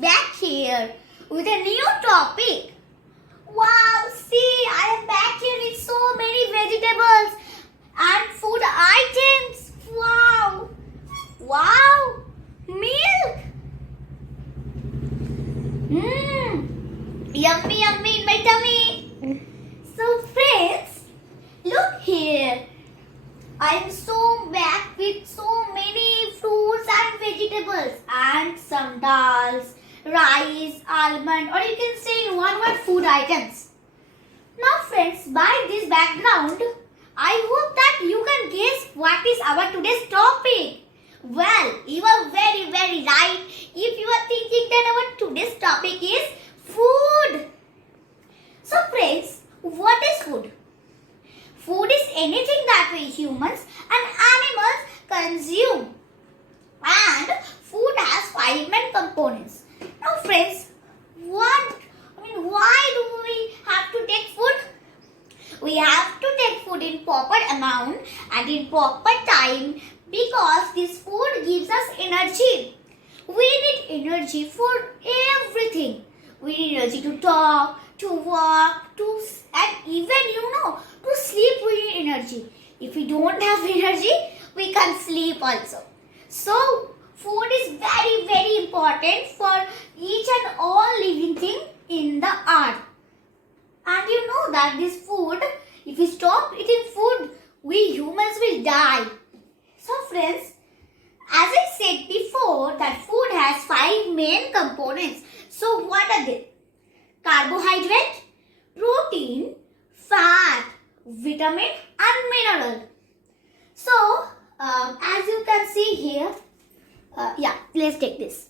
back here with a new topic. Wow, see, I am back here with so many vegetables and food items. Wow, wow, milk. Yummy, yummy in my tummy. So friends, look here. I am so back with so many fruits and vegetables and some dals, rice, almond, or you can say in one word food items. Now friends, by this background, I hope that you can guess what is our today's topic. Well, you are very right if you are thinking that our today's topic is food. So friends, what is food? Food is anything that we humans and animals consume. And food has 5 main components. Now friends, why do we have to take food? We have to take food in proper amount and in proper time because this food gives us energy. We need energy for everything. We need energy to talk, to walk, and even to sleep we need energy. If we don't have energy, we can't sleep also. So, food is very important for each and all living thing in the earth. And you know that this food, if we stop eating food, we humans will die. So friends, as I said before, that food has 5 main components. So what are they? Carbohydrate, protein, fat, vitamin and mineral. So, as you can see here, let's take this.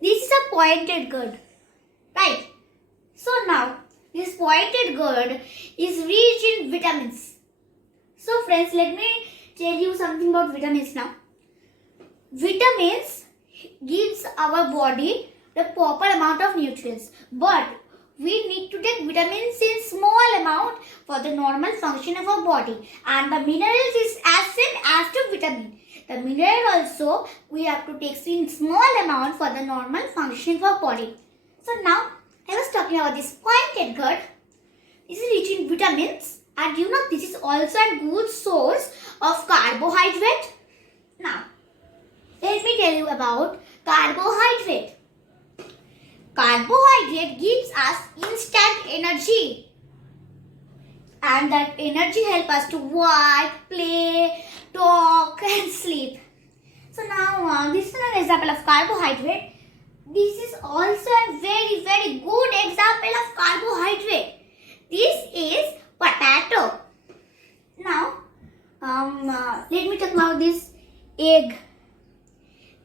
This is a pointed gourd, right? So now, this pointed gourd is rich in vitamins. So friends, let me tell you something about vitamins now. Vitamins gives our body the proper amount of nutrients, but we need to take vitamins in small amount for the normal function of our body, and the minerals is as same as to vitamin. The mineral also we have to take in small amount for the normal function of our body. So now I was talking about this pointed gourd. This is rich in vitamins, and this is also a good source of carbohydrate. Now let me tell you about carbohydrate. Carbohydrate gives us instant energy, and that energy helps us to work, play, talk and sleep. So now this is an example of carbohydrate. This is also a very good example of carbohydrate. This is potato. Now let me talk about this egg.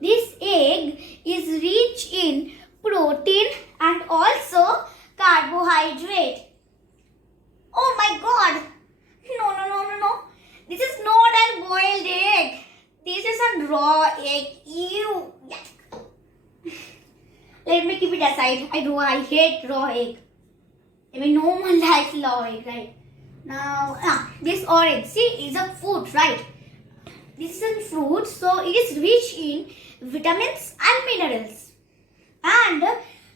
This egg is rich in protein and also carbohydrate. Oh my god! No. This is not a boiled egg. This is a raw egg. Ew. Let me keep it aside. I hate raw egg. No one likes raw egg, right? Now, this orange, see, is a fruit, right? This is a fruit, so it is rich in vitamins and minerals. And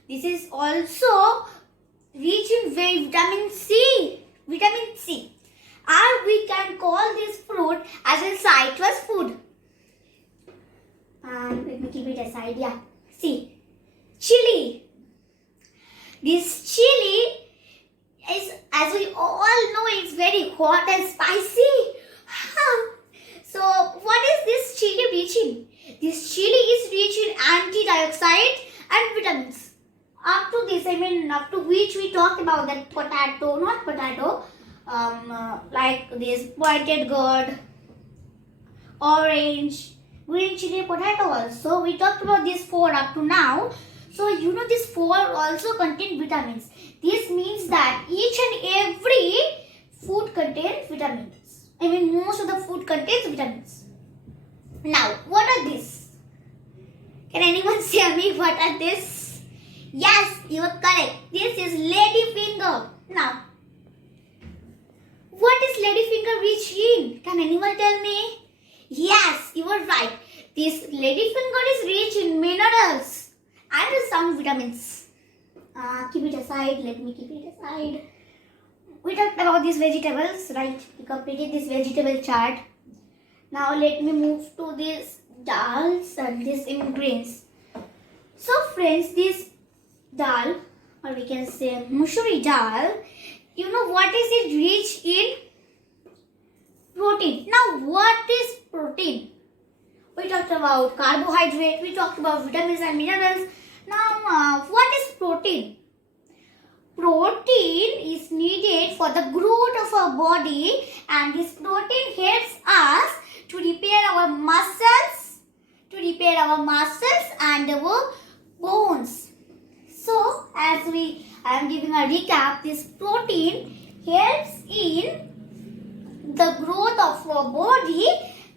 this is also rich in vitamin C. Vitamin C. Or we can call this fruit as a citrus food. Let me keep it aside. See, chili. This chili is, as we all know, it's very hot and spicy. So, what is this chili rich in? This chili is rich in antioxidants and vitamins. Up to which we talked about that like this pointed gourd, orange, green chili, potato also. We talked about these 4 up to now. So these 4 also contain vitamins. This means that each and every food contains vitamins. Most of the food contains vitamins. Now, what are these? Can anyone tell me what are these? Yes, you are correct. This is ladyfinger. Now, what is ladyfinger rich in? Can anyone tell me? Yes, you are right. This ladyfinger is rich in minerals and some vitamins. Keep it aside. Let me keep it aside. We talked about these vegetables, right? We completed this vegetable chart. Now let me move to these dals and these ingredients. So friends, this dal, or we can say mushuri dal, you know what is it rich in? Protein. Now what is protein? We talked about carbohydrate, we talked about vitamins and minerals. Now what is protein? Protein is needed for the growth of our body, and this protein helps us to repair our muscles, and our bones. So as I am giving a recap, this protein helps in the growth of our body,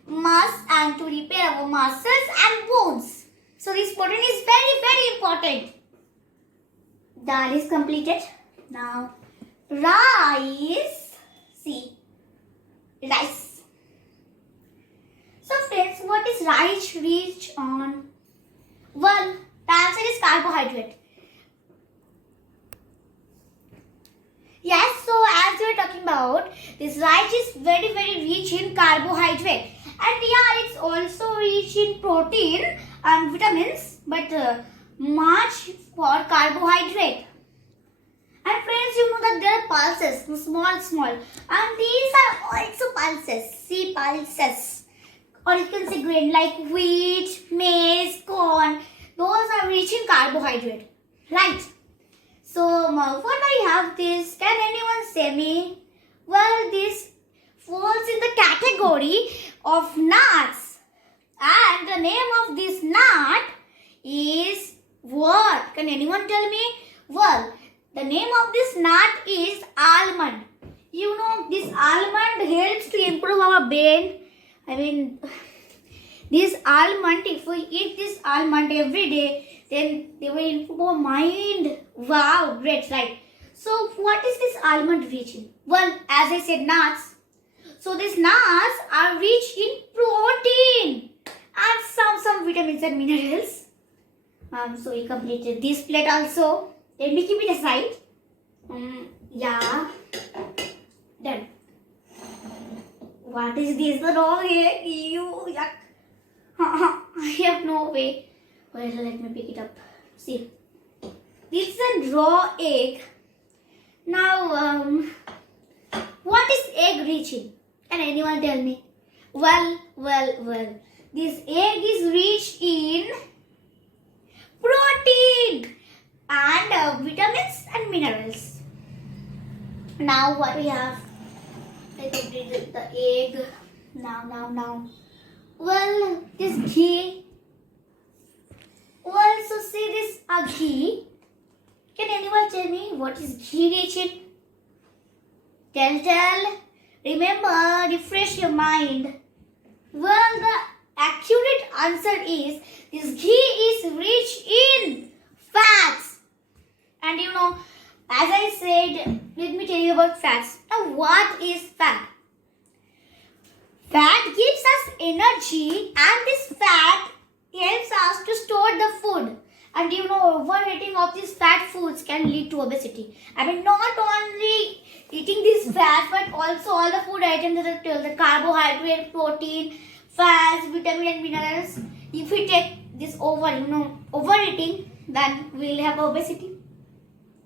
and to repair our muscles and bones. So this protein is very, very important. Dal is completed. Now rice. See, rice. So friends, what is rice rich on? Well, the answer is carbohydrate. Yes, so as we are talking about, this rice is very, very rich in carbohydrate. And yeah, it's also rich in protein and vitamins, but much for carbohydrate. And friends, you know that there are pulses, small, and these are also pulses. See, pulses, or you can say grain like wheat, maize, corn. Those are rich in carbohydrate, right? So what I have this? Can anyone say me? Well, this falls in the category of nuts, and the name of this nut is what? Can anyone tell me? Well, the name of this nut is almond. You know, this almond helps to improve our brain. I mean, this almond, if we eat this almond every day, then they will improve our mind. Wow, great, right? So, what is this almond rich in? Well, as I said, nuts. So, these nuts are rich in protein and some vitamins and minerals. So, we completed this plate also. Let me keep it aside. Yeah. Done. What is this? The raw egg? You, yuck. I have no way. Well, let me pick it up. See. This is a raw egg. Now, what is egg rich in? Can anyone tell me? Well. This egg is rich in protein and vitamins and minerals. Now what we have? I completed the egg. Now. Well, this ghee. Well, so see this ghee. Can anyone tell me what is ghee rich in? Tell. Remember, refresh your mind. Well, the accurate answer is this ghee is rich in fats. And you know, as I said, let me tell you about fats. Now, what is fat? Fat gives us energy, and this fat helps us to store the food. And you know, overeating of these fat foods can lead to obesity. I mean, not only eating these fats, but also all the food items that are the carbohydrate, protein, fats, vitamin and minerals. If we take this overeating, then we'll have obesity.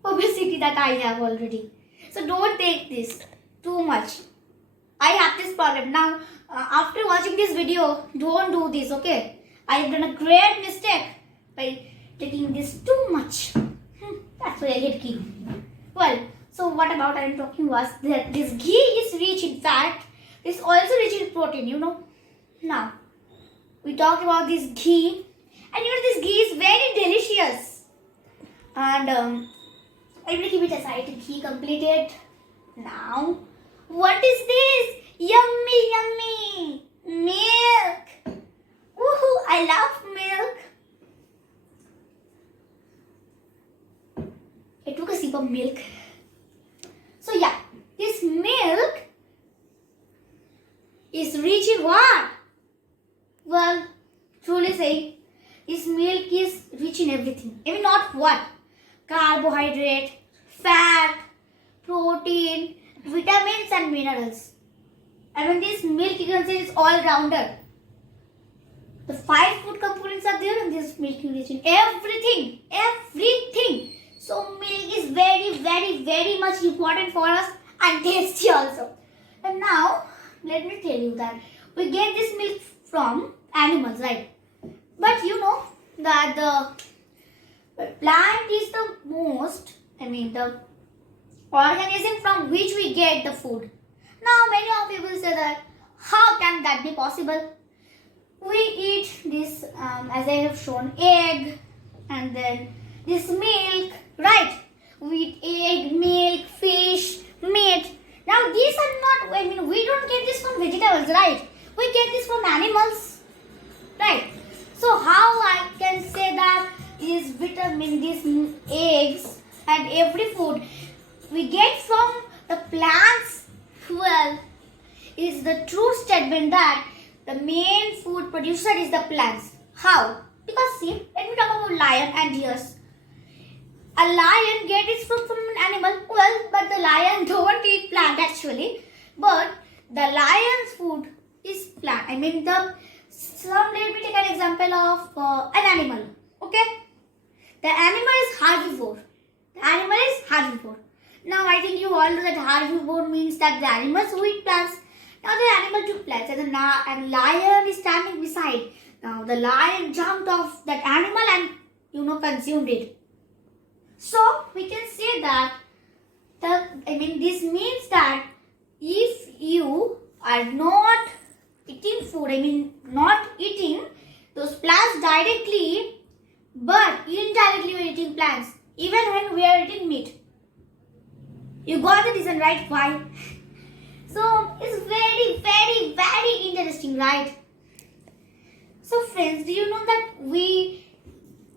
Obesity that I have already. So don't take this too much. I have this problem. Now, after watching this video, don't do this, okay? I have done a great mistake by taking this too much. That's why I get ghee. Well, so what about I am talking was that this ghee is rich in fat. It's also rich in protein, you know. Now, we talked about this ghee. And you know, this ghee is very delicious. And I will keep it aside. Ghee completed. Now, what is this? Yummy. Milk. Woohoo, I love milk. I took a sip of milk. So yeah, this milk is rich in what? Well, truly saying, this milk is rich in everything. I mean, not what? Carbohydrate, fat, protein, vitamins and minerals. I mean, this milk you can say is all-rounder. The 5 food components are there in this milk nutrition. Everything, everything. So milk is very, very, very much important for us and tasty also. And now, let me tell you that we get this milk from animals, right? But you know that the plant is the most, the organism from which we get the food. Now, many of you will say that, how can that be possible? We eat this, as I have shown, egg and then this milk, right? We eat egg, milk, fish, meat. Now, these are not, we don't get this from vegetables, right? We get this from animals, right? So, how I can say that this vitamin, these eggs and every food we get from the plants? Well, is the true statement that the main food producer is the plants. How? Because see, let me talk about lion and deers. A lion gets its food from an animal. Well, but the lion don't eat plant actually. But the lion's food is plant. Let me take an example of an animal. Okay? The animal is herbivore. Now I think you all know that herbivore means that the animals who eat plants. Now the animal took plants and lion is standing beside. Now the lion jumped off that animal and consumed it. So we can say that this means that if you are not eating food, not eating those plants directly, but indirectly we are eating plants, even when we are eating meat. You got the reason, right? Why? So it's very, very, very interesting, right? So friends, do you know that we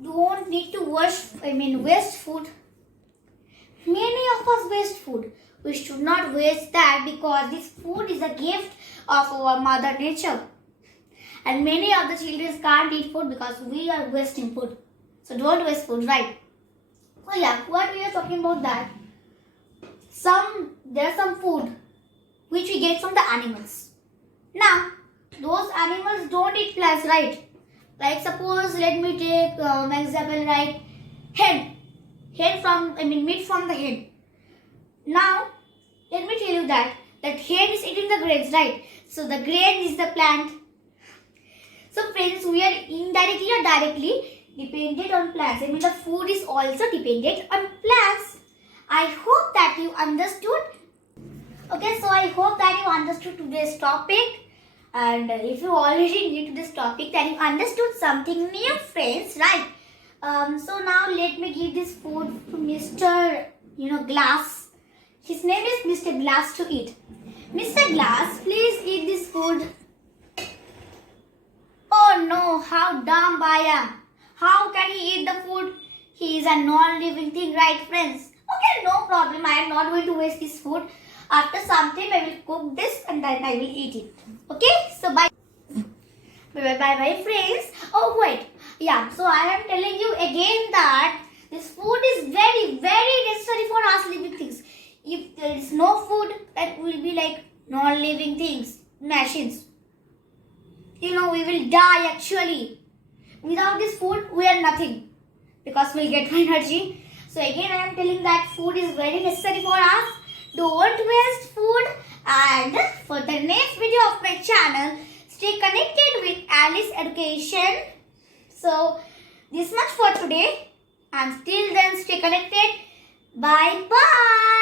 don't need to waste food? Many of us waste food. We should not waste that because this food is a gift of our mother nature. And many of the children can't eat food because we are wasting food. So don't waste food, right? So yeah, what we are talking about that. There's some food which we get from the animals. Now, those animals don't eat plants, right? Like suppose, let me take example, right? Meat from the hen. Now, let me tell you that hen is eating the grains, right? So the grain is the plant. So friends, we are indirectly or directly dependent on plants. The food is also dependent on plants. I hope that you understood. Okay, so I hope that you understood today's topic. And if you already knew to this topic, then you understood something new, friends, right? So now let me give this food to Mr. Glass. His name is Mr. Glass to eat. Mr. Glass, please eat this food. Oh no, how dumb I am. How can he eat the food? He is a non-living thing, right, friends? Okay, no problem. I am not going to waste this food. After some time, I will cook this and then I will eat it. Okay, so bye. Bye, friends. Oh, wait. Yeah, so I am telling you again that this food is very, very necessary for us living things. If there is no food, that will be like non-living things, machines. We will die actually. Without this food, we are nothing. Because we'll get energy. So again, I am telling that food is very necessary for us. Don't waste food. And for the next video of my channel, stay connected with Alice Education. So this much for today. And till then, stay connected. Bye bye.